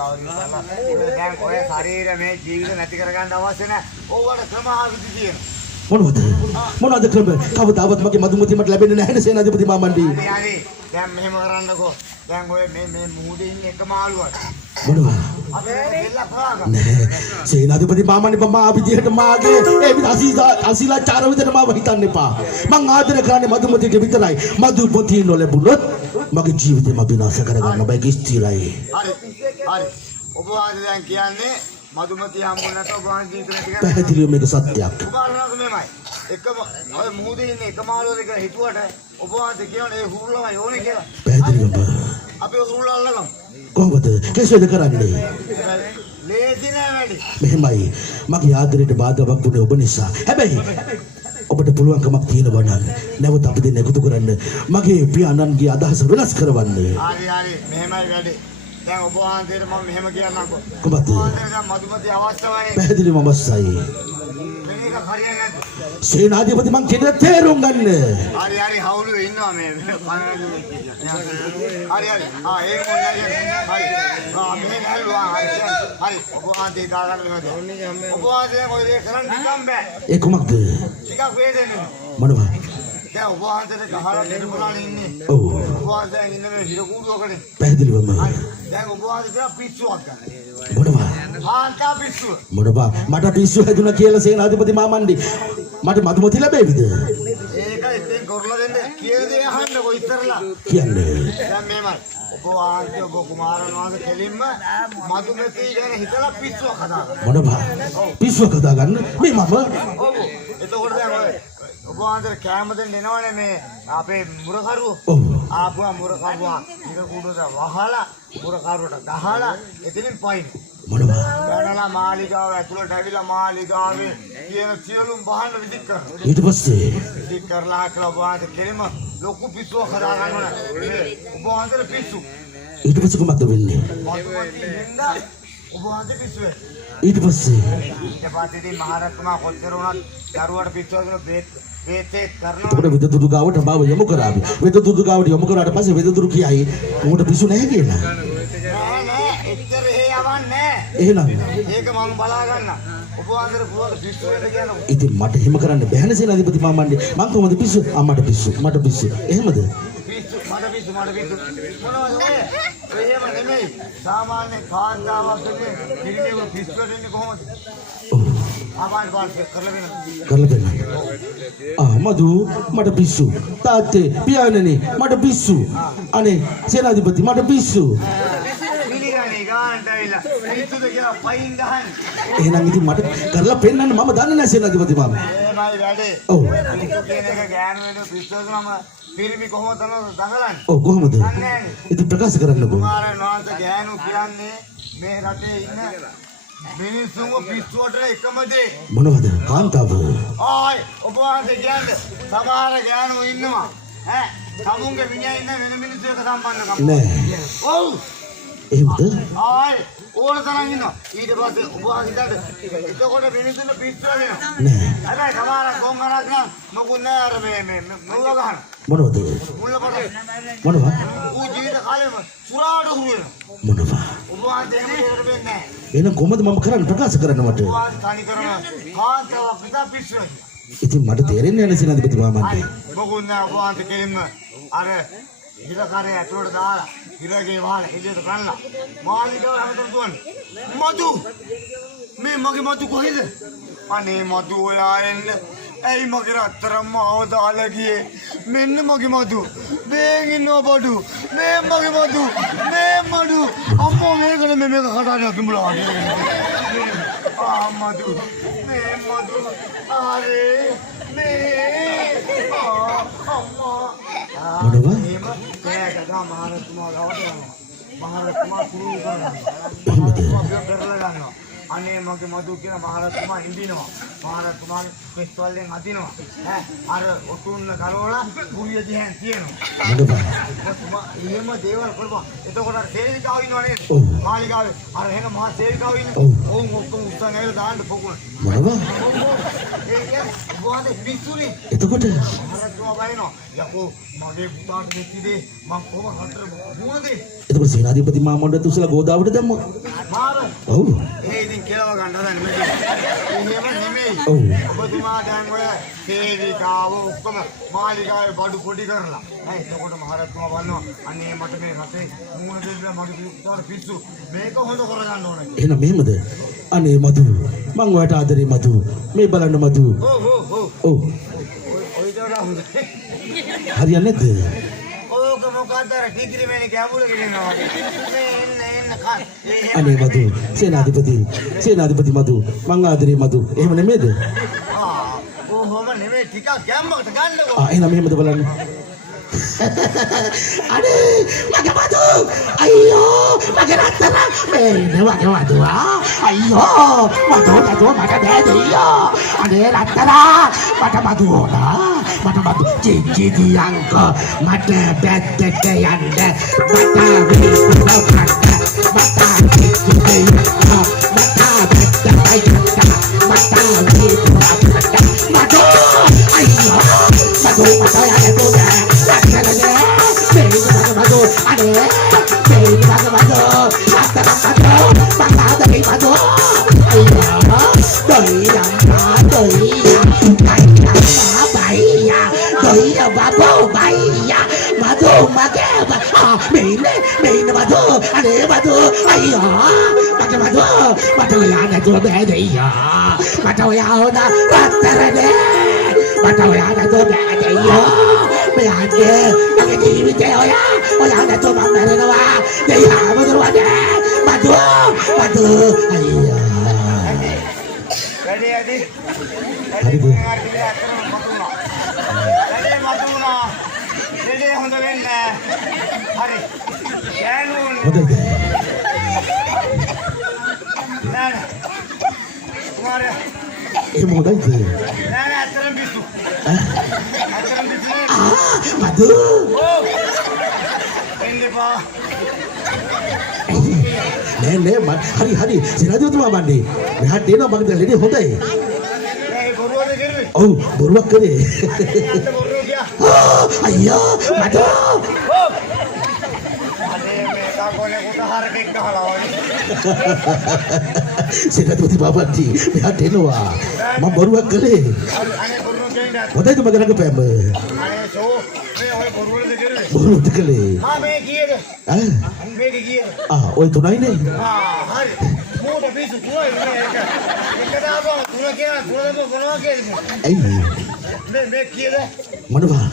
දැන් ඔය ශරීරය මේ ජීවිත නැති කරගන්න අවශ්‍ය නැහැ. ඕවට ක්‍රම ආවිදි තියෙනවා. මොනවද ක්‍රම? කවදාවත් මගේ මදුමති මට ලැබෙන්නේ නැහැ නේ සේනාධිපති මාමණ්ඩි. හරි. දැන් මෙහෙම කරන්නකෝ. දැන් ඔය මේ මුහුදේ ඉන්න එක මාළුවක්. මොනවා? අපේ දෙල්ල ප්‍රාග. නෑ. සේනාධිපති මාමණ්ඩි මම විදිහට මාගේ ඒ අසීලාචාර විදිහට මාව හිතන්න එපා. මං ආදර කරන්නේ මදුමතිට විතරයි. මදුමති නොලැබුණොත් මගේ ජීවිතේම විනාශ කරගන්න බෑ කිස්තිරයි. හරි. හරි. ඔබ වහන්සේ දැන් කියන්නේ මදුමති හම්බුනේ නැත ඔබ වහන්සේ ජීවිතේ ටික. පැහැදිලිව මේක සත්‍යයක්. ඔබ අරනක මෙමය. එකම ඔය මුහුදේ ඉන්න එක මාළුවෙක් කියලා හිතුවට ඔබ වහන්සේ කියන්නේ ඒ හුරුලමයි ඕනේ කියලා. පැහැදිලිව අපි හුරුල අල්ලගමු. කොහොමද? කෙසේද කරන්නේ? ලේසි නෑ වැඩි. මෙහෙමයි. මගේ ආදරයට බාධාවක් වුණේ ඔබ නිසා. හැබැයි ඔබට පුළුවන්කමක් තියෙනවා නම් නැවත අපි දෙන්න එකතු කරන්න මගේ පියාණන්ගේ අදහස වෙනස් කරවන්න. හරි හරි මෙහෙමයි වැඩි. දැන් ඔබ වහන්සේට මම මෙහෙම කියන්නම්කෝ. කොහොමද? ඔබ වහන්සේට දැන් මදුමති අවශ්‍යමයි. පැහැදිලිවම අවශ්‍යයි. මේක හරියන්නේ නැද්ද? සේනාධිපති මං කියන තේරුම් ගන්න. හරි හරි හවුලුවේ ඉන්නවා මේ හරි හරි ඒක මොන්නේ හරි මේ නල්වා හරි ඔබ වහන්සේ දාගන්න ඕනේ. ඔබ වහන්සේ මොකද කරන්න නිකම් බෑ. ඒ කොමක්ද? ටිකක් වේදෙන්නේ. මොනවා? දැන් ඔබ වහන්සේට ගහලා දෙන්නුලාන ඉන්නේ. ඔව්. ඔබ වහන්සේ ඉන්නේ මේ හිර කූඩුවකනේ. පැහැදිලිවම. දැන් ඔබ වහන්සේ පිස්සුවක් ගන්න. මොනවා? ආන්තා පිස්සුව. මොනවා? මට පිස්සු හැදුණා කියලා සේනාධිපති මාමණ්ඩි මට මදුමති ලැබෙවිද? ඒක ඉතින් කරලා දෙන්න කියලා දේ අහන්නකෝ ඉතරලා. කියන්නේ. දැන් මේමයි. ඔබ වහන්සේ ඔබ කුමාරන් වහන්සේ කෙලින්ම මදුමති ගැන හිතලා පිස්සුවක් හදාගන්න. මොනවා? පිස්සුවක් හදාගන්න? මේ මම? ඔව්. එතකොට දැන් ඔය ඔබ වහන්සේ කැම දෙන්න එනවනේ මේ අපේ මුරකරුවෝ. ඔව්. ආපුවා මුරකරුවා ඉර කුඩට වහලා මුරකරුවට ගහලා එතනින් පයින්. මොනවා? දැනලා මාලිගාව ඇතුළට ඇවිල්ලා මාලිගාවේ තියෙන සියලුම බහන්න විදික් කරනවා. ඊට පස්සේ විදික් කරලා කියලා ඔබ වහන්සේ කෙලින්ම ලොකු පිස්සුවක් හදාගන්න ඕන. ඔබ වහන්සේ පිස්සු. ඊට පස්සේ කොහොමද වෙන්නේ? මදුමති හින්දා ඔබ වහන්සේ පිස්සු වෙයි. ඊට පස්සේ ඊට පස්සේ මහරත්තුමා කොච්චර වුණත් දරුවට පිස්සුව කියලා බේතේ කරනවා. එතකොට වෙදදුරු ගාවට මාව යොමු කරාවි. වෙදදුරු ගාවට යොමු කරාට පස්සේ වෙදදුරු කියයි උඹට පිස්සු නැහැ කියලා. නෑ එච්චර එහෙ යවන්නේ. එහෙනම් ඒක මම බලා ගන්න. ඔබ වහන්සේ පුරවල පිස්සු වෙන්න කියනවා. ඉතින් මට එහෙම කරන්න බැහැ සේනාධිපති මාමණ්ඩි. මං කොහොමද පිස්සු? මට පිස්සු. මට පිස්සු. එහෙමද? පිස්සු මට පිස්සු මොනවද ඔය? එහෙම නෙමෙයි. සාමාන්‍ය කාන්තාවක් දෙන්නේ පිළිවෙව පිස්සු වෙන්නේ කොහොමද? ආවාල් පාස් කරලා වෙනවා. කරලා දෙන්න. මදු මට පිස්සු. තාත්තේ පියාණනි මට පිස්සු. අනේ සේනාධිපති මට පිස්සු. පිළිගන්නේ ගානට ඇවිල්ලා පිස්සුද කියලා පයින් ගහන්නේ. එහෙනම් ඉතින් මට කරලා පෙන්නන්න මම දන්නේ නැහැ සේනාධිපති මාම. එහෙමයි වැඩේ. ඔව්. පිස්සු කියන එක ගෑනු වෙන පිස්සුවකම පිරිමි කොහොමද දඟලන්නේ? ඔව් කොහොමද? දන්නේ නැහැ. ඉතින් ප්‍රකාශ කරන්නකෝ. කුමාරයන් වහන්සේ ගෑනු කියන්නේ මේ රටේ ඉන්න මිනිස්සුන්ව පිස්සුවට එකම දේ. මොනවද? කාන්තාව. ආයි ඔබ වහන්සේ කියන්නේ සමහර ගෑනු ඉන්නවා. ඈ සමුන්ගේ මිනිහා ඉන්න වෙන මිනිස්සු එක සම්බන්ධකම්. නෑ. ඔව්. එහෙමද? ආයි ඕන තරම් ඉන්නවා. ඊට පස්සේ ඔබ වහන්සේ එතකොට මිනිස්සුන්ට පිස්සු වෙනවා. නෑ. හැබැයි සමහර ගොංගනක් නම් මොකුත් නෑ අර මේ මුල්ල ගහන. මොනවද? මුල්ල කොට මොනවා? ඌ ජීවිත කාලෙම සුරාට හුරු වෙනවා. මොනවා? ඔබ වහන්සේ එහෙම වෙන්නේ නැහැ. එහෙනම් කොහොමද මම කරන්න ප්‍රකාශ කරන්න මට? ඔබ වහන්සේ තනි කරන කාන්තාවක් විතර පිස්සු වෙනවා. ඉතින් මට තේරෙන්නේ නැහැ සේනාධිපති මාමණ්ඩි. මොකුත් නෑ ඔබ වහන්සේ කෙලින්ම අර හිරකාරය ඇතුළට දාලා හිරගේ වහන එළියට කනලා මාලිගාව හැමතැනම දුවන්නේ. මදු මේ මගේ මදු කොහෙද? අනේ මදු ඔයා එන්න. ඇයි මගේ රත්තරන් මාව දාලා ගියේ? මෙන්න මගේ මදු. මේන් ඉන්නව බඩු. මේ මගේ මදු. මේ මඩු. අම්මෝ මේකනේ මේක කටාරියක් කිඹුලා වගේ. මදු. මේ මදු. ආරේ මේ අම්මා මොනවා? කෑගහා මහරත්තුමා ගාවට යනවා. මහරත්තුමා කුරු කරනවා. එහෙමද? කරලා ගන්නවා. අනේ මගේ මදු කියන මහරත්තුමා හිඳිනවා. මාර තුමාගේ පිස්තෝලෙන් අදිනවා. අර ඔටුන්න ගලවලා කුරිය දිහෙන් තියනවා. මොකද තුමා එහෙම දේවල් කරපුවා. එතකොට අර සේවිකාව ඉන්නව නේද? ඔව්. මාලිගාවේ අර එහෙම මහා සේවිකාව ඉන්නේ. ඔව්. ඔවුන් ඔක්කොම උස්සන් ඇවිල්ලා දාන්න පොකුණ. මොනවද ඒ කියන්නේ ගෝවාදේ පිස්සුනේ. එතකොට අර තුමා බයිනවා. යකෝ මගේ පුතාට දෙතිදේ මම කොහොම හතර මුණදේ. එතකොට සේනාධිපති මාමණ්ඩලත් උසලා ගෝදාවට දැම්මොත් මාර ඔව් ඒ ඉතින් කෙලව ගන්න හදන්නේ මේක. එහෙම නෙමෙයි. ඔව් ඔබතුමා දැන් ඔය සේවිකාව ඔක්කොම මාලිගාවේ බඩු පොඩි කරලා. එතකොට මහරජතුමා බලනවා අනේ මට මේ රටේ මුණ දෙන්න මගේ පුතාට පිස්සු. මේක හොඳ කරගන්න ඕනේ. එහෙනම් මෙහෙමද අනේ මధు මං ඔයාට ආදරේ මధు මේ බලන්න මధు ඔව් ඔව් ඔව්. ඔව් ඔය දවල් හොඳයි. හරියන්නේ නැද්ද ඕක මොකක්ද අර ටිග්‍රි මේනේ කැඹුල ගෙනිනවා වගේ. මේ එන්න කන්. අනේ මధు සේනාධිපති මధు මං ආදරේ මధు එහෙම නෙමෙයිද කොහොම නෙමෙයි ටිකක් ගැම්මකට ගන්නකො. එහෙනම් මෙහෙමද බලන්න අනේ මගේ මధు අයියෝ මගේ රත්තරන් මේ වගේ මధు අයියෝ මధు මට බෑ දෙයියෝ අනේ රත්තරන් මට මధు ඕනා මට මధు චිචි අංක මට බැත්තට යන්න මට විපරකට මට චිචි මට බැත්තට යන්න මට විපරකට මధు අයියෝ මధు මට යන්න මගේ ජීවිතේ ඔයා නැතුව මම මැරෙනවා දෙයියා මොදරුවනේ මధు අයියා වැඩි ඇති හරිද වැඩි මතුනා දෙලේ හොඳ වෙන්න හරි යෑනුන් හොඳයි නෑ කුමාරයා එහෙම හොඳයිද නෑ අතරම් පිස්සු අතරම් පිස්සු මధు ඔව් එන්නපා නෑ හරි සේනාධිපතිතුමා බණ්ඩේ මෙහාට එනවා මගේ දැන් ලෙඩේ හොඳයි ඒ බොරුවද කිරුවේ ඔව් බොරුවක් කරේ අත බොරුව ගියා අයියා මధు අනේ මේ කාකෝනේ කුට හරකෙක් ගහලා වගේ සේනාධිපතිතුමා බණ්ඩේ මෙහාට එනවා මම බොරුවක් කරේ අනේ බොරුව කියන්නේ හොඳයිද මගේ රඟපෑම අනේ සෝ මේ ඔය බොරුවද කිරුවේ බොරුවද කළේ මේ කීයද මේක කීයද ඔය තුනයිනේ හරි මෝඩ පිස්සු තුනයි මේක එක දාපුවම තුන කියන තුන දෙපො මොනවා කියද ඇයි මේ කීයද මොනවා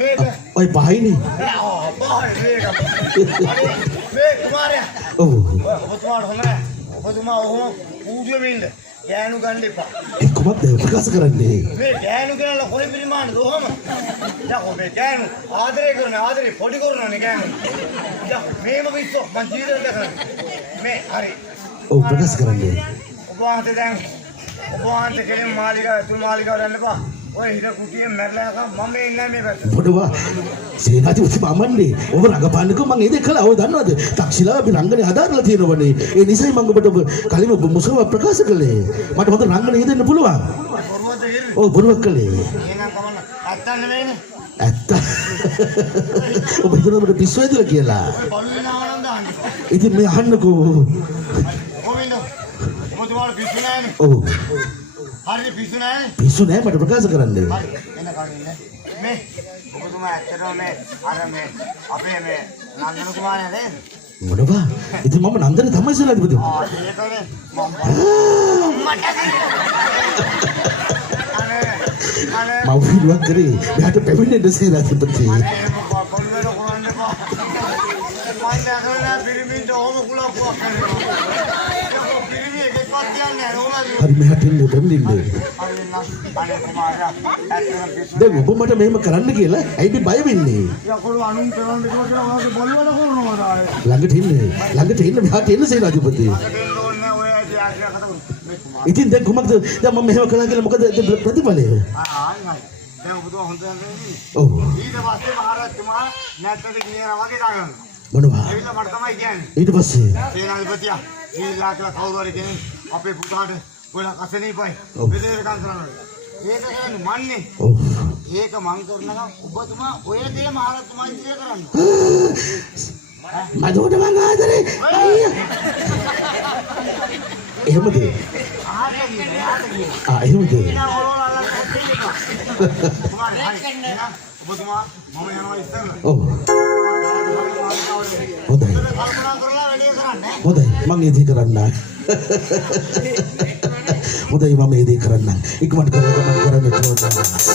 මේක ඔය පහයිනේ පහයි මේක මේ කුමාරයා ඔව් ඔබතුමාට හොඳ නැහැ ඔබතුමා ඔහොම පූජ්‍ය වෙන්න ගෑනු ගන්න එපා ඒ කොහොමද ප්‍රකාශ කරන්නේ මේ ගෑනු කියලා කොයි පරිමාණද ඔහොම දැන් මේ ගෑනු ආදරේ පොඩි කරනනේ ගෑනු දැන් මේම පිස්සෝ මං ජීවිතේ දැකලා මේ හරි ඔව් ප්‍රකාශ කරන්නේ ඔබ වහන්සේ කෙලින් මාලිගාව යන්න එපා ඔය හිර කුටියෙන් මැරලා යකම් මම ඉන්නේ මේ පැත්තට පොඩවා සේනාධිපතිතුමා මන්නේ ඔබ රඟපාන්නකෝ මම ඒ දෙක කළා ඔය දන්නවද තක්ෂිලා අපි රංගනේ හදාරලා තියෙනවනේ ඒ නිසයි මම ඔබට කලින් ඔබ මුසව ප්‍රකාශ කළේ මට හොඳ රංගනේ හදන්න පුළුවන් බොරුවද කිරුවේ ඔව් බොරුවක් කළේ එහෙනම් කමන්න ඇත්තක් නෙමෙයිනේ ඇත්ත ඔබ හිතනවද පිස්සුවේද කියලා ඔය බලුවෙනාව නම් දාන්නේ ඉතින් මේ අහන්නකෝ කොමින්ද ඔබතුමාට පිස්සු නැහැනේ ඔව් හරියට පිස්සු නැහැනේ පිස්සු නෑ මට ප්‍රකාශ කරන්න හරි එන්න කලින් මේ ඔබතුමා ඇත්තටම මේ අර මේ අපේ මේ නන්දන කුමාරයා නේද මොනවා ඉතින් මම නන්දන තමයි සේනාධිපතිතුමා ඒකනේ මම අනේ මම විරුවක් කරේ මෙයාට පැමිණෙන්න සේනාධිපති හරි මෙයාට එන්න පැමිණෙන්න දැන් ඔබ මට මෙහෙම කරන්න කියලා ඇයිද බය වෙන්නේ ළඟට එන්න මෙයාට එන්න සේනාධිපති ඉතින් දැන් කොහමද දැන් මම මෙහෙම කළා කියලා මොකද ප්‍රතිඵලය? ආයි දැන් ඔබතුමා හොඳ යන්නේ. ඔව්. ඊට පස්සේ මහරජතුමා නැත්තට ගියනවා වගේ දාගන්න. මොනවා? ඇවිල්ලා මට තමයි කියන්නේ. ඊට පස්සේ සේනාධිපතියා ඊළා කියලා කවුරු හරි කෙනෙක් අපේ පුතාට ගොඩක් අසනීපයි. ඔව්. බෙදේකම් කරනවා. ඒක කියන්නේ මන්නේ. ඔව්. ඒක මං කරනවා ඔබතුමා ඔය දේ මහරජතුමා ඉදිරිය කරන්න. මදෝට මං ආදරේ. අයියා. එහෙමද? එහෙමද? ඔබතුමා මම යනවා ඉස්සෙල්ලා. ඔව්. හොඳයි. කල්පනා කරලා වැඩේ කරන්න. හොඳයි මං ඒ දේ කරන්න. හොඳයි මම ඒ දේ කරන්න. ඉක්මනට කරලා ගමන් කරන්න ඕන.